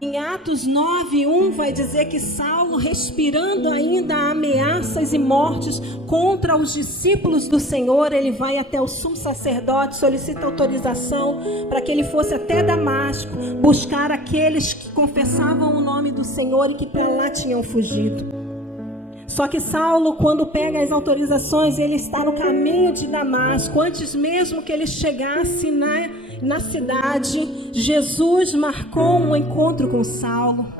Em Atos 9:1 vai dizer que Saulo, respirando ainda ameaças e mortes contra os discípulos do Senhor, ele vai até o sumo sacerdote, solicita autorização para que ele fosse até Damasco buscar aqueles que confessavam o nome do Senhor e que para lá tinham fugido. Só que Saulo, quando pega as autorizações, ele está no caminho de Damasco. Antes mesmo que ele chegasse na cidade, Jesus marcou um encontro com Saulo.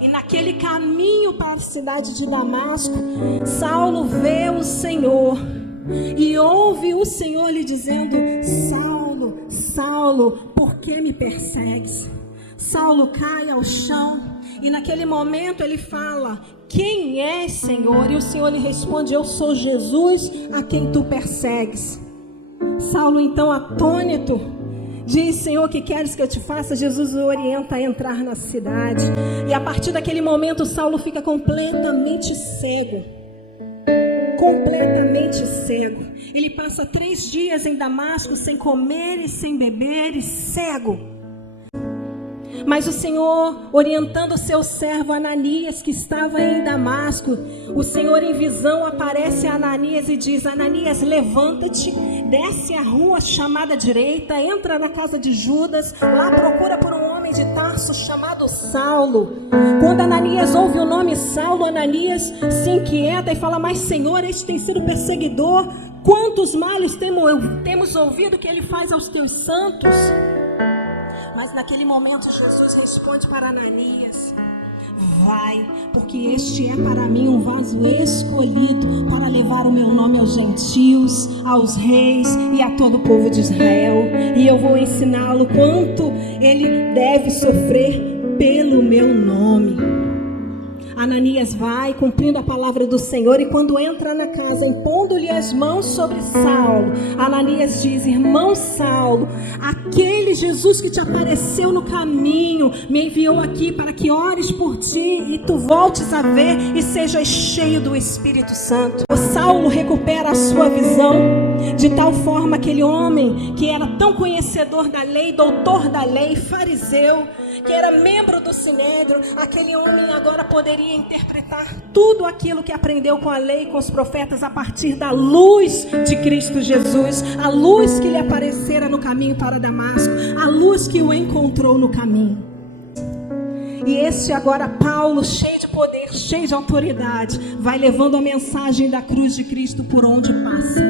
E naquele caminho para a cidade de Damasco, Saulo vê o Senhor e ouve o Senhor lhe dizendo: Saulo, Saulo, por que me persegues? Saulo cai ao chão e naquele momento ele fala: quem é, Senhor? E o Senhor lhe responde: eu sou Jesus a quem tu persegues. Saulo então, atônito, diz: Senhor, o que queres que eu te faça? Jesus o orienta a entrar na cidade. E a partir daquele momento, Saulo fica completamente cego. Completamente cego. Ele passa 3 dias em Damasco sem comer e sem beber e cego. Mas o Senhor, orientando o seu servo Ananias, que estava em Damasco, o Senhor em visão aparece a Ananias e diz: Ananias, levanta-te, desce a rua chamada direita, entra na casa de Judas, lá procura por um homem de Tarso chamado Saulo. Quando Ananias ouve o nome Saulo, Ananias se inquieta e fala: mas Senhor, este tem sido perseguidor, quantos males temos ouvido que ele faz aos teus santos? Mas naquele momento Jesus responde para Ananias: vai, porque este é para mim um vaso escolhido para levar o meu nome aos gentios, aos reis e a todo o povo de Israel. E eu vou ensiná-lo quanto ele deve sofrer pelo meu nome. Ananias vai, cumprindo a palavra do Senhor, e quando entra na casa, impondo-lhe as mãos sobre Saulo, Ananias diz: irmão Saulo, aquele Jesus que te apareceu no caminho, me enviou aqui para que ores por ti e tu voltes a ver e sejas cheio do Espírito Santo. O Saulo recupera a sua visão, de tal forma aquele homem que era tão conhecedor da lei, doutor da lei, fariseu, que era membro do Sinédrio, aquele homem agora poderia interpretar tudo aquilo que aprendeu com a lei e com os profetas a partir da luz de Cristo Jesus, a luz que lhe aparecera no caminho para Damasco, a luz que o encontrou no caminho. E esse agora Paulo, cheio de poder, cheio de autoridade, vai levando a mensagem da cruz de Cristo por onde passa.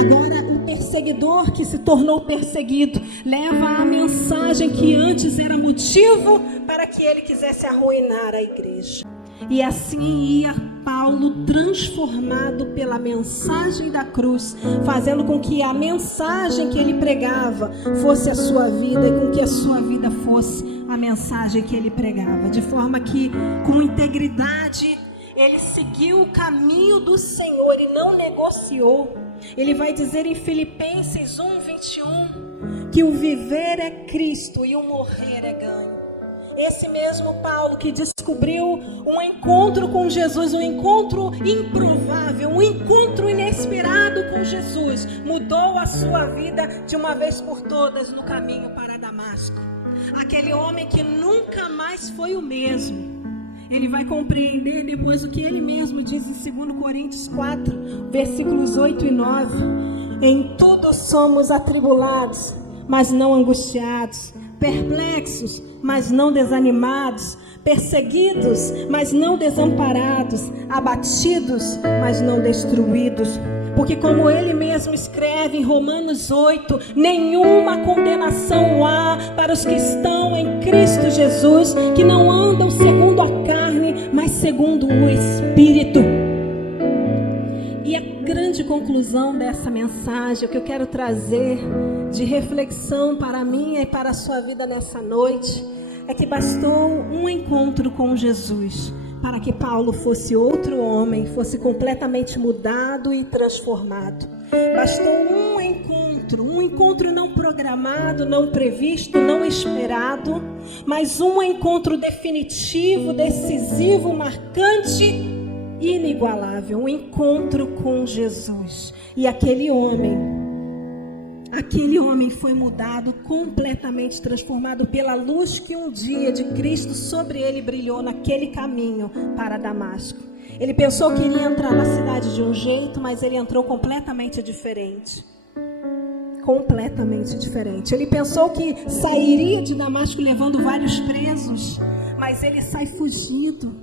Agora o perseguidor que se tornou perseguido leva a mensagem que antes era motivo para que ele quisesse arruinar a igreja. E assim ia Paulo, transformado pela mensagem da cruz, fazendo com que a mensagem que ele pregava fosse a sua vida e com que a sua vida fosse a mensagem que ele pregava. De forma que, com integridade, ele seguiu o caminho do Senhor e não negociou. Ele vai dizer em Filipenses 1:21 que o viver é Cristo e o morrer é ganho. Esse mesmo Paulo que descobriu um encontro com Jesus, um encontro improvável, um encontro inesperado com Jesus, mudou a sua vida de uma vez por todas no caminho para Damasco. Aquele homem que nunca mais foi o mesmo. Ele vai compreender depois o que ele mesmo diz em 2 Coríntios 4, versículos 8 e 9. Em tudo somos atribulados, mas não angustiados, perplexos, mas não desanimados, perseguidos, mas não desamparados, abatidos, mas não destruídos. Porque como ele mesmo escreve em Romanos 8, nenhuma condenação há para os que estão em Cristo Jesus, que não andam segundo a carne, mas segundo o Espírito. E a grande conclusão dessa mensagem, o que eu quero trazer de reflexão para mim e para a sua vida nessa noite, é que bastou um encontro com Jesus para que Paulo fosse outro homem, fosse completamente mudado e transformado. Bastou um encontro não programado, não previsto, não esperado, mas um encontro definitivo, decisivo, marcante, inigualável, um encontro com Jesus. E aquele homem aquele homem foi mudado, completamente transformado pela luz que um dia de Cristo sobre ele brilhou naquele caminho para Damasco. Ele pensou que iria entrar na cidade de um jeito, mas ele entrou completamente diferente. Completamente diferente. Ele pensou que sairia de Damasco levando vários presos, mas ele sai fugido.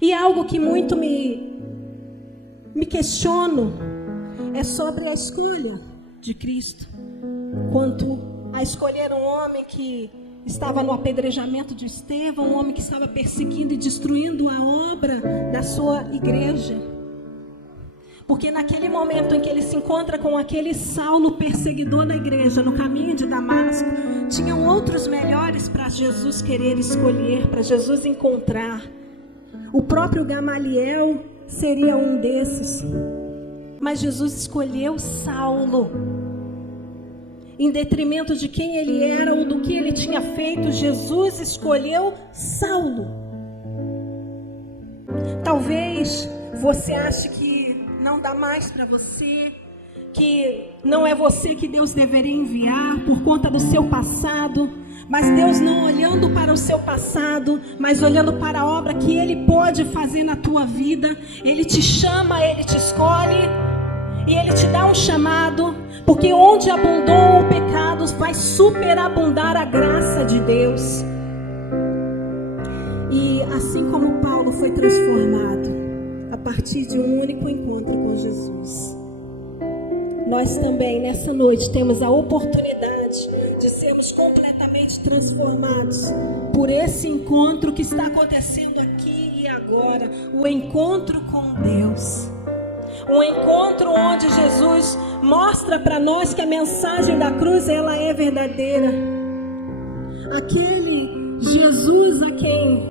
E algo que muito me questiono é sobre a escolha de Cristo. Quanto a escolher um homem que estava no apedrejamento de Estevão, um homem que estava perseguindo e destruindo a obra da sua igreja. Porque naquele momento em que ele se encontra com aquele Saulo perseguidor da igreja no caminho de Damasco, tinham outros melhores para Jesus querer escolher, para Jesus encontrar. O próprio Gamaliel seria um desses. Mas Jesus escolheu Saulo. Em detrimento de quem ele era ou do que ele tinha feito, Jesus escolheu Saulo. Talvez você ache que não dá mais para você, que não é você que Deus deveria enviar por conta do seu passado, mas Deus não olhando para o seu passado, mas olhando para a obra que Ele pode fazer na tua vida. Ele te chama, Ele te escolhe e Ele te dá um chamado, porque onde abundou o pecado vai superabundar a graça de Deus. E assim como Paulo foi transformado a partir de um único encontro com Jesus, nós também nessa noite temos a oportunidade de sermos completamente transformados por esse encontro que está acontecendo aqui e agora, o encontro com Deus. Um encontro onde Jesus mostra para nós que a mensagem da cruz ela é verdadeira. Aquele Jesus a quem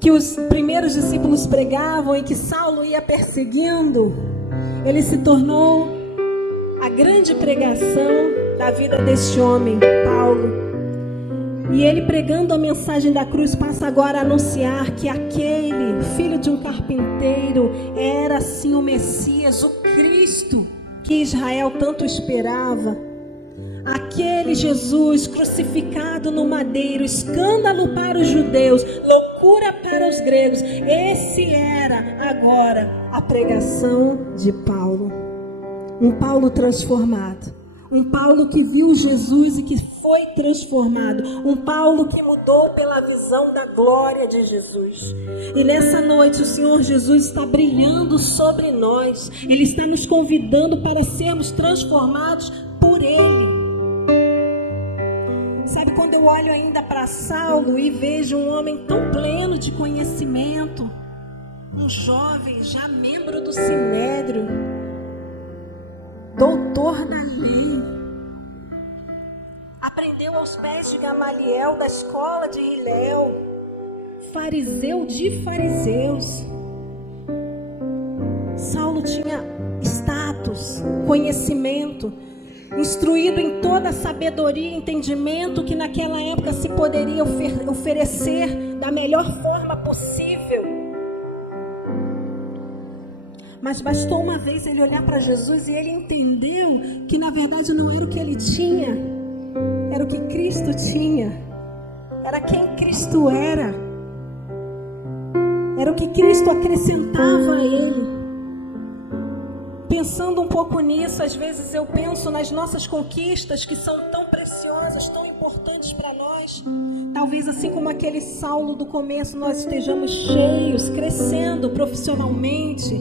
que os primeiros discípulos pregavam e que Saulo ia perseguindo, ele se tornou a grande pregação da vida deste homem, Paulo. E ele, pregando a mensagem da cruz, passa agora a anunciar que aquele filho de um carpinteiro era sim o Messias, o Cristo que Israel tanto esperava. Aquele Jesus crucificado no madeiro, escândalo para os judeus, loucura para os gregos. Esse era agora a pregação de Paulo. Um Paulo transformado. Um Paulo que viu Jesus e que foi transformado. Um Paulo que mudou pela visão da glória de Jesus. E nessa noite o Senhor Jesus está brilhando sobre nós. Ele está nos convidando para sermos transformados por Ele. Sabe, quando eu olho ainda para Saulo e vejo um homem tão pleno de conhecimento, um jovem já membro do Sinédrio, doutor da lei, aprendeu aos pés de Gamaliel da escola de Hilel, fariseu de fariseus. Saulo tinha status, conhecimento, instruído em toda a sabedoria e entendimento que naquela época se poderia oferecer da melhor forma possível. Mas bastou uma vez ele olhar para Jesus e ele entendeu que na verdade não era o que ele tinha, era o que Cristo tinha, era quem Cristo era o que Cristo acrescentava a ele. Pensando um pouco nisso, às vezes eu penso nas nossas conquistas que são tão preciosas, tão importantes para nós. Talvez assim como aquele Saulo do começo, nós estejamos cheios, crescendo profissionalmente,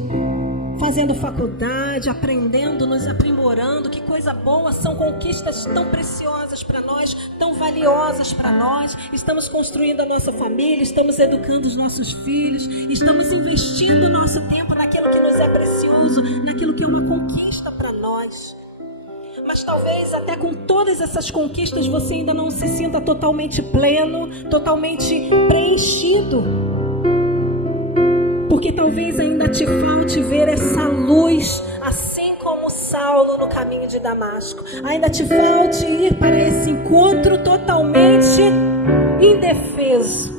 fazendo faculdade, aprendendo, nos aprimorando. Que coisa boa, são conquistas tão preciosas para nós, tão valiosas para nós. Estamos construindo a nossa família, estamos educando os nossos filhos, estamos investindo o nosso tempo naquilo que nos é precioso, naquilo que é uma conquista para nós. Mas talvez até com todas essas conquistas você ainda não se sinta totalmente pleno, totalmente preenchido. Porque talvez ainda te falte ver essa luz, assim como Saulo no caminho de Damasco. Ainda te falte ir para esse encontro totalmente indefeso.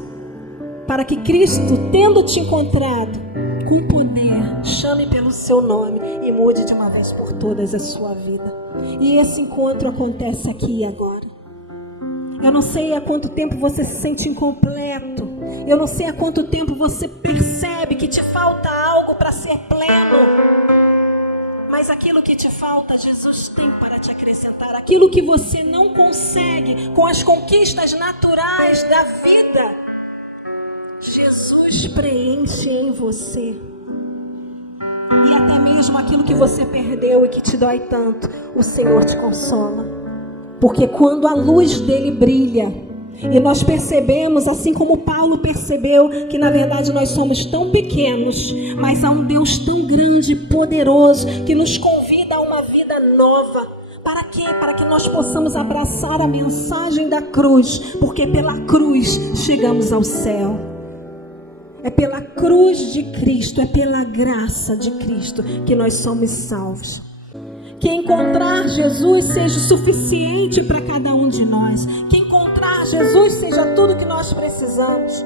Para que Cristo, tendo te encontrado, com poder, chame pelo seu nome e mude de uma vez por todas a sua vida. E esse encontro acontece aqui e agora. Eu não sei há quanto tempo você se sente incompleto. Eu não sei há quanto tempo você percebe que te falta algo para ser pleno. Mas aquilo que te falta, Jesus tem para te acrescentar. Aquilo que você não consegue com as conquistas naturais da vida, Jesus preenche em você. E até mesmo aquilo que você perdeu e que te dói tanto, o Senhor te consola. Porque quando a luz dele brilha, e nós percebemos, assim como Paulo percebeu, que na verdade nós somos tão pequenos, mas há um Deus tão grande e poderoso, que nos convida a uma vida nova. Para quê? Para que nós possamos abraçar a mensagem da cruz, porque pela cruz chegamos ao céu. É pela cruz de Cristo, é pela graça de Cristo que nós somos salvos. Que encontrar Jesus seja suficiente para cada um de nós. Que encontrar Jesus seja tudo que nós precisamos.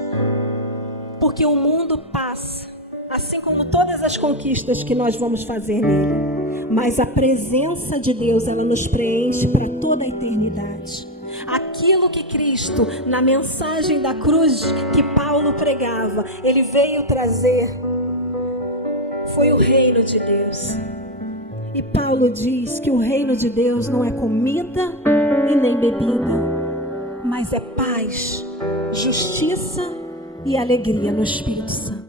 Porque o mundo passa, assim como todas as conquistas que nós vamos fazer nele. Mas a presença de Deus, ela nos preenche para toda a eternidade. Aquilo que Cristo, na mensagem da cruz que Paulo pregava, ele veio trazer, foi o reino de Deus. E Paulo diz que o reino de Deus não é comida e nem bebida, mas é paz, justiça e alegria no Espírito Santo.